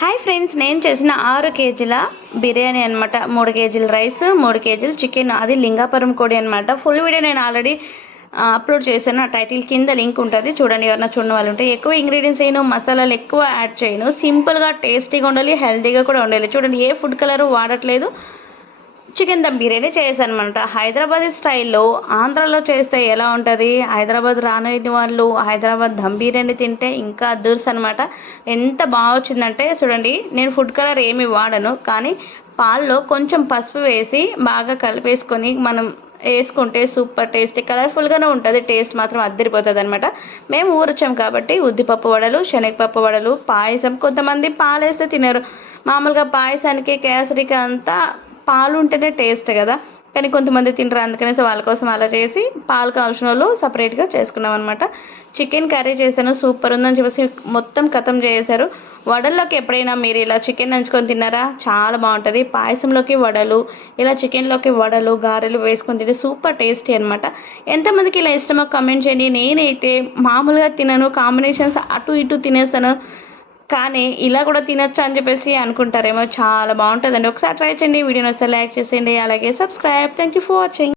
Hi friends, నేను చేసిన 6 కేజీల బిర్యానీ అనమాట. 3 కేజీల రైస్, 3 కేజీల చికెన్, అది లింగాపురం కోడి అనమాట. ఫుల్ వీడియో నేను ఆల్రెడీ అప్లోడ్ చేశాను. ఆ టైటిల్ కింద లింక్ ఉంటుంది, చూడండి. ఎవరైనా చూడని వాళ్ళు ఉంటే. ఎక్కువ ఇంగ్రీడియంట్స్ చేయను, మసాలాలు ఎక్కువ యాడ్ చేయను. సింపుల్గా టేస్టీగా ఉండాలి, హెల్తీగా కూడా ఉండాలి. చూడండి, ఏ ఫుడ్ కలర్ వాడట్లేదు. చికెన్ దమ్ బిర్యానీ చేశాను అనమాట. హైదరాబాద్ స్టైల్లో ఆంధ్రాలో చేస్తే ఎలా ఉంటుంది, హైదరాబాద్ రాని వాళ్ళు హైదరాబాద్ దమ్ బిర్యానీ తింటే ఇంకా అదర్స్ అనమాట. ఎంత బాగా వచ్చిందంటే చూడండి, నేను ఫుడ్ కలర్ ఏమి వాడను, కానీ పాల్లో కొంచెం పసుపు వేసి బాగా కలిపేసుకొని మనం వేసుకుంటే సూపర్ టేస్టీ కలర్ఫుల్గానే ఉంటుంది. టేస్ట్ మాత్రం అద్దరిపోతుంది అనమాట. మేము ఊరొచ్చాం కాబట్టి ఉద్దిపప్పు వడలు, శనగపప్పు వడలు, పాయసం. కొంతమంది పాలు వేస్తే తినరు. మామూలుగా పాయసానికి, కేసరికి అంతా పాలు ఉంటేనే టేస్ట్ కదా, కానీ కొంతమంది తింటారు. అందుకనేసి వాళ్ళ కోసం అలా చేసి పాలు కావాల్సిన వాళ్ళు సపరేట్గా చేసుకున్నాం అనమాట. చికెన్ కర్రీ చేశాను, సూపర్ ఉందని చెప్పేసి మొత్తం ఖతం చేశారు. వడల్లోకి ఎప్పుడైనా మీరు ఇలా చికెన్ నంచుకొని తిన్నారా? చాలా బాగుంటుంది. పాయసంలోకి వడలు, ఇలా చికెన్లోకి వడలు, గారెలు వేసుకొని తింటే సూపర్ టేస్టీ అనమాట. ఎంతమందికి ఇలా ఇష్టమో కమెంట్ చేయండి. నేనైతే మామూలుగా తినను, కాంబినేషన్స్ అటు ఇటు తినేస్తాను, కానీ ఇలా కూడా తినొచ్చు అని చెప్పేసి అనుకుంటారేమో. చాలా బాగుంటుందండి, ఒకసారి ట్రై చేయండి. వీడియోని వస్తే లైక్ చేసేయండి, అలాగే subscribe. Thank you for watching.